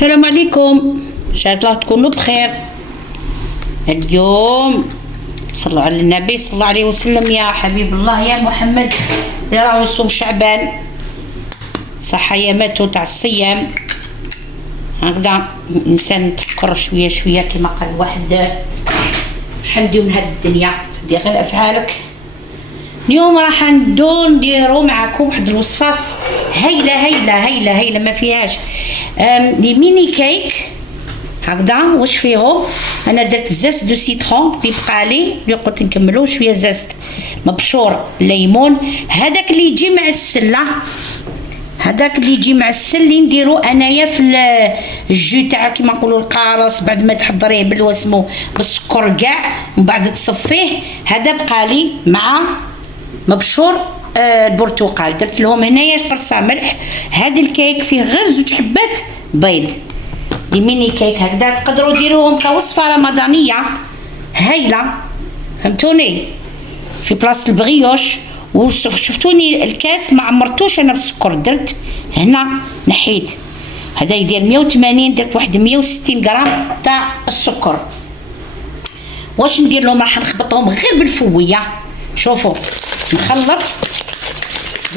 السلام عليكم، ان شاء الله تكونوا بخير. اليوم صلوا على النبي صلى الله عليه وسلم. يا حبيب الله يا محمد اللي راهو يصوم شعبان صح اياماتو تاع الصيام، هكذا الانسان تفكر شويه شويه كما قال واحد شحال نديرو من هاد الدنيا دير غير افعالك. اليوم راح نديرو معاكم واحد الوصفه هايله هايله هايله هايله ما فيهاش. لي ميني كيك هكذا. واش فيهم؟ انا درت زست دو سيترون اللي بقى لي اللي قلت نكملو، شويه زست مبشور ليمون، هذاك اللي يجي مع السله، هذاك اللي يجي مع السل اللي نديرو انايا في الجو تاع كيما نقولوا القارص، بعد ما تحضريه بالواسمو بالسكر كاع ومن بعد تصفيه. هذا بقى لي مع مبشور البرتقال، درت لهم هنايا قرصه ملح. هذا الكيك فيه غير 2 حبات بيض. لي ميني كيك هكذا تقدروا ديروهم كوصفه رمضانيه هايله، فهمتوني؟ في بلاصه البغيوش. وشفتوني الكاس ما عمرتوش انا بالسكر، درت هنا نحيت هذا يدير 180، درت واحد 160 غرام تاع السكر. واش ندير لهم؟ راح نخلطهم غير بالفويه. شوفوا نخلط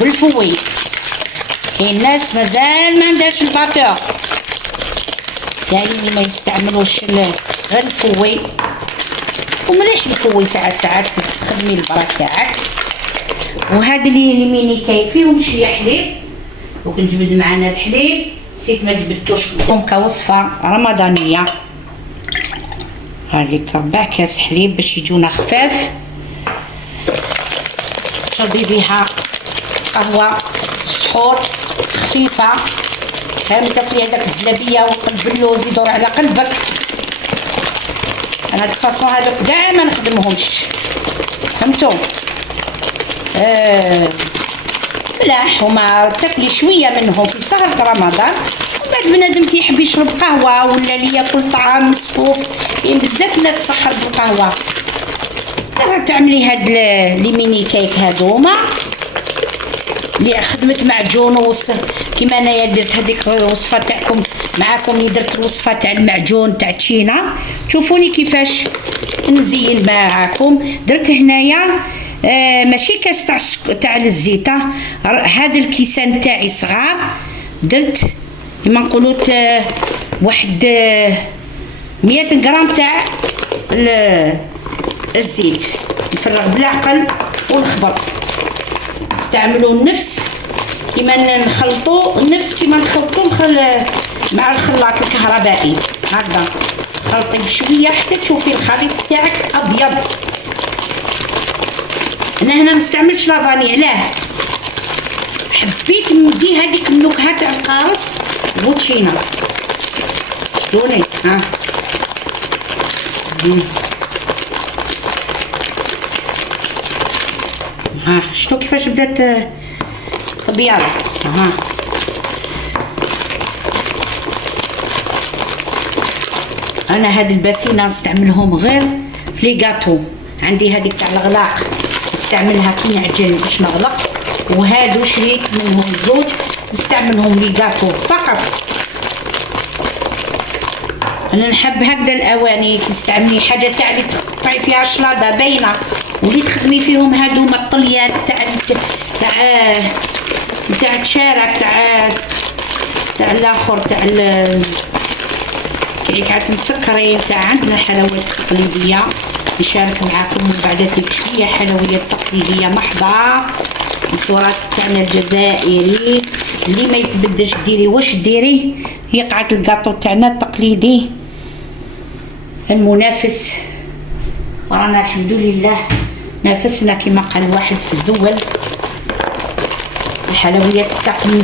بالفوي. كاين ناس مازال ما عندهاش الباتور، يعني اللي ما يستعملوش غير الفوي، ومليح الفوي ساعات تخدمي البرا تاعك. وهاد اللي ميني كاين فيهم شويه حليب، وكنجبد معنا الحليب، نسيت ما جبدتوش لكم كوصفه رمضانيه. هذيك 4 كاس حليب باش يجونا خفاف، شربي بها قهوه سحور خفيفه. هاني تاكلي هذاك الزلابيه وقلب اللوز يدور على قلبك. انا الفاصون هذوك كاع ما نخدمهمش، فهمتوا؟ ملاح وما تاكلي شويه منهم في شهر رمضان. وبعد بنادم كيحب يشرب قهوه ولا اللي ياكل طعام مسفوف، يعني بزاف ناس سحر بالقهوه. تعملي هاد لي ميني كيك هادوما اللي خدمت معجون كيما انايا درت هذيك الوصفه تاعكم معاكم، اللي درت الوصفه تاع المعجون تاع تشينا. شوفوني كيفاش نزين معاكم. درت هنايا ماشي كاس تاع الزيته، هذا الكيسان تاعي صغار، درت كيما نقولوا واحد 100 غرام تاع الزيت. نفرغ بالعقل ونخبط. نستعملوا نفس كيما نخلطوا مع الخلاط الكهربائي هكذا. خلطي بشويه حتى تشوفي الخليط تاعك ابيض. انا هنا ما نستعملش لافاني، علاه؟ حبيت ندي هذيك النكهه تاع القارص بوتشينا. شفتوني؟ شفتوا كيفاش بدات تبيض؟ انا هاد الباسينه نستعملهم غير في لي غاتو. عندي هذيك تاع الغلاق نستعملها كي نعجن باش نغلق، وهادو شريت منهم 2 نستعملهم لي غاتو فقط. انا نحب هكذا الاواني تستعملي حاجه تاع اللي تقطعي فيها شلاضه باينه، واللي تخدمي فيهم هادوما الطليات تاع الشارع تاع الاخر تاع كيكات مسكرين تاع عندنا الحلويات التقليديه. نشارك معاكم من بعد هذيك شويه حلويات تقليديه محضه التراث تاعنا الجزائري اللي ما يتبدلش. ديري واش ديري، هي قاعه الكاطو تاعنا التقليدي المنافس، ورانا الحمد لله نافسنا كما قال واحد في الدول. الحلويات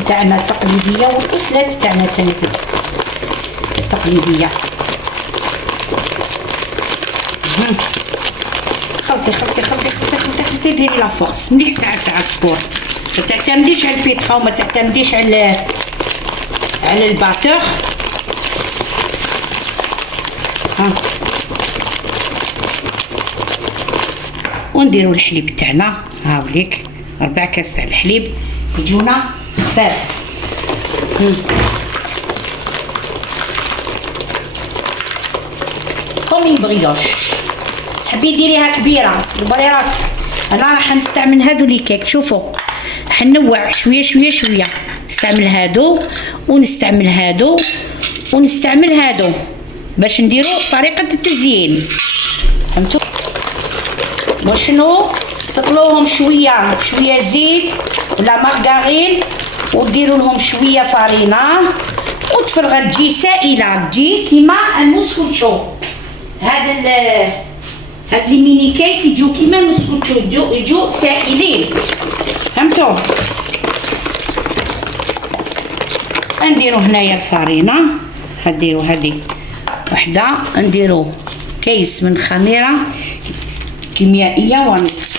تاعنا التقليديه والاكلات تاعنا التقليديه. خلطي خلطي خلطي خلطي خلطي خلطي، ديري لا فورس مليح. ساعه سبور، ما تعتمديش على البيتخا وما تعتمديش على الباتور. ونديروا الحليب تاعنا. هاوليك 4 كاس تاع الحليب يجونا خفاف. كومين بريوش. تحبي ديريها كبيره دبري راسك. انا راح نستعمل هادو لي كيك. شوفوا حنوع شويه شويه شويه، نستعمل هادو ونستعمل هادو ونستعمل هادو باش نديرو طريقه التزيين. فهمتوا؟ وشنو تطلوهم شويه شويه زيت ولا مارغرين وديروا لهم شويه فارينه وتفرغ تجي سائله، تجي كيما الموسكوتشو. هاد لي ميني كيك يجو كيما الموسكوتشو، يجو سائلين. فهمتوا؟ نديرو هنايا الفارينه، هديرو هذه وحده، نديرو كيس من خميره كيميائيه ونص.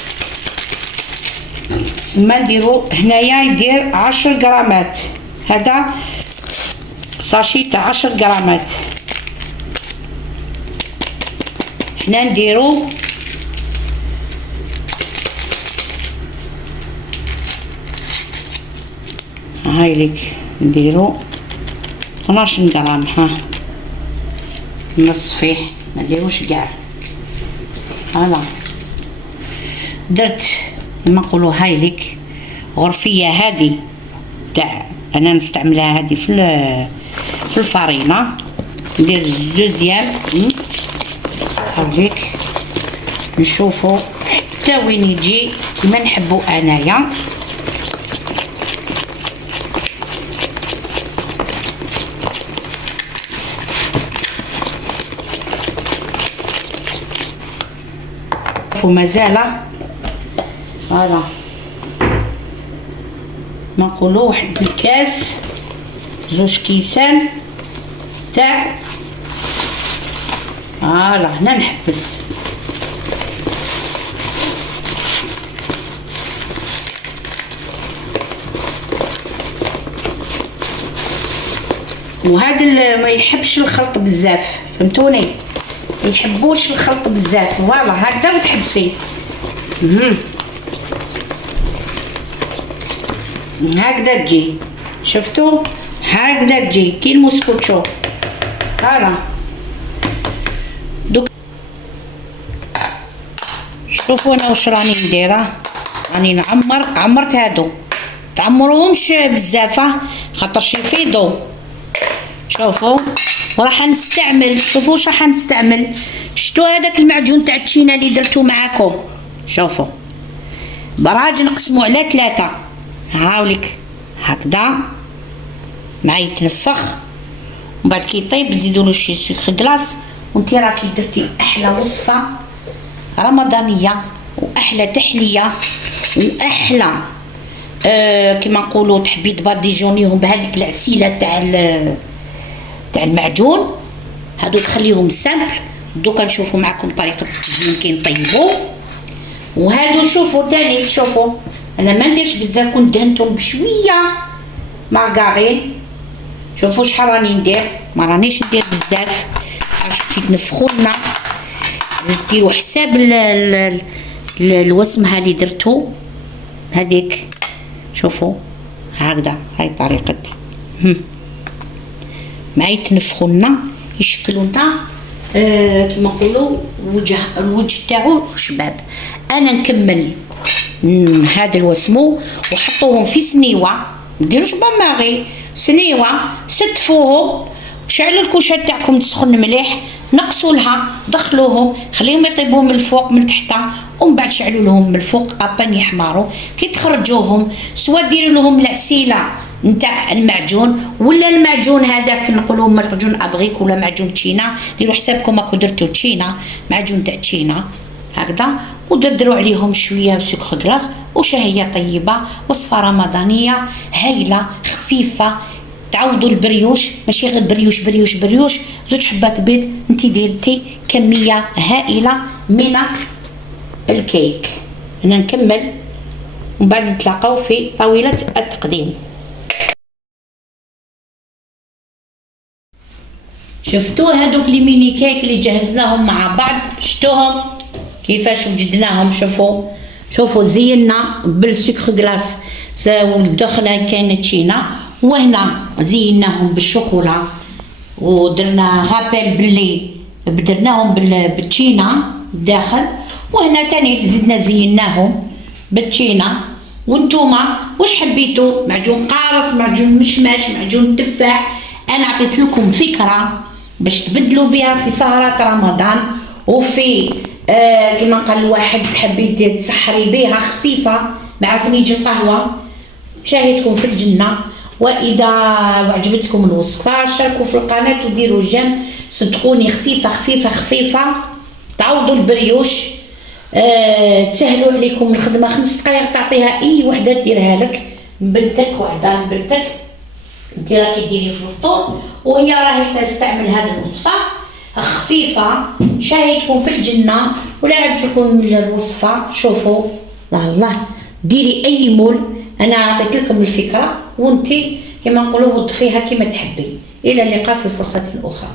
تسمى نديرو هنايا يدير 10 غرامات، هذا ساشي تاع 10 غرامات. حنا نديرو هاي ليك نديرو 12 غرام، ها نصفيه ما نديروش كاع. هلا درت كما نقولوا هاي ليك غرفيه هذه تاع انا نستعملها هذه في الفارينه. ندير دوزيام هاوليك نشوفوا حتى وين يجي كيما نحبو انايا. ومازال فوالا ما نقولوا واحد الكاس 2 كيسان تاع فوالا. هنا نحبس وهذا ما يحبش الخلط بزاف. فهمتوني؟ يحبوش الخلط بزاف. فوالا هكذا بتحبسي. هكذا تجي. شفتوا؟ هكذا تجي كي الموسكوتشو. فوالا دوك شوفوا انا واش راني نديره. راني عمرت هادو، تعمروهمش بزافه خاطرش يفيضوا. شوفوا وراح نستعمل، شوفوا واش راح نستعمل. شتو هذاك المعجون تاع التشينا اللي درتو معاكم؟ شوفوا براج نقسمو على 3. هاوليك هكذا مع يتنفخ ومن بعد كي يطيب نزيدولو شي سكر كلاص. وانتي راكي درتي احلى وصفه رمضانيه واحلى تحليه واحلى كيما نقولوا تحبي تباديجونيهم بهذيك العسيله تاع المعجون. هادو تخليهم سامبل. دوكا نشوفوا معكم طريقه التزيين كي نطيبوا. وهادو شوفوا تاني، شوفوا انا ما نديرش بزاف، كنت دهنتهم بشويه مارغرين. شوفوا شحال راني ندير، ما رانيش ندير بزاف باش يتنفخوا لنا. ديروا حساب الوسمه اللي درتو هذيك. شوفوا هكذا هاي طريقه مع يتنفخوا لنا يشكلوا لنا كيما نقولوا الوجه تاعو شباب. انا نكمل هذا الوسمو وحطوهم في سنيوه، ما ديروش باماغي، سنيوه ستفوهم، شعلوا الكوشه تاعكم تسخن مليح، نقصوا لها، دخلوهم، خليهم يطيبوا من الفوق من تحت، ومن بعد شعلوا لهم من الفوق ابان يحمروا. كي تخرجوهم سواء ديروا لهم العسيله نتاع المعجون ولا المعجون هذاك نقولوا معجون ابغيك ولا معجون تشينا، ديروا حسابكم راكم درتو تشينا، معجون تاع تشينا هكذا، ودردروا عليهم شويه سكر كلاص. وشهيه طيبه، وصفه رمضانيه هايله خفيفه. تعوضوا البريوش، ماشي غير بريوش بريوش بريوش. 2 حبات بيض انت درتي كميه هائله من الكيك. انا نكمل ومن بعد نتلاقاو في طاوله التقديم. شفتوا هذوك لي ميني كيك اللي جهزناهم مع بعض؟ شفتوهم كيفاش وجدناهم؟ شوفوا زينا بالسكر كلاص والدخله كاينه تشينا، وهنا زيناهم بالشوكولا ودرنا غابيل بلي بدرناهم بالتشينا الداخل، وهنا تاني زدنا زيناهم بالتشينا. وانتوما واش حبيتوا؟ معجون قارص، معجون مشماش، معجون تفاح. انا عطيت لكم فكره باش تبدلوا بها في سهرات رمضان، وفي كما قال الواحد حبيتي تسحري بها خفيفه مع فنيجان قهوه. شاهدكم في الجنه. واذا عجبتكم الوصفه شاركوا في القناه وديروا جيم، صدقوني خفيفه خفيفه خفيفه تعوضوا البريوش. تسهلوا عليكم الخدمه. 5 دقائق تعطيها اي وحده ديرها لك، بنتك وحده من بنتك انت راكي ديري في الفطور وهي راهي تستعمل هذه الوصفه خفيفه. شاهدكم في الجنه. ولا عجبتكم الوصفه شوفوا الله ديري اي مول، انا عطيت لكم الفكره وانت كما نقولوا وظفيها كما تحبي. الى اللقاء في فرصه اخرى.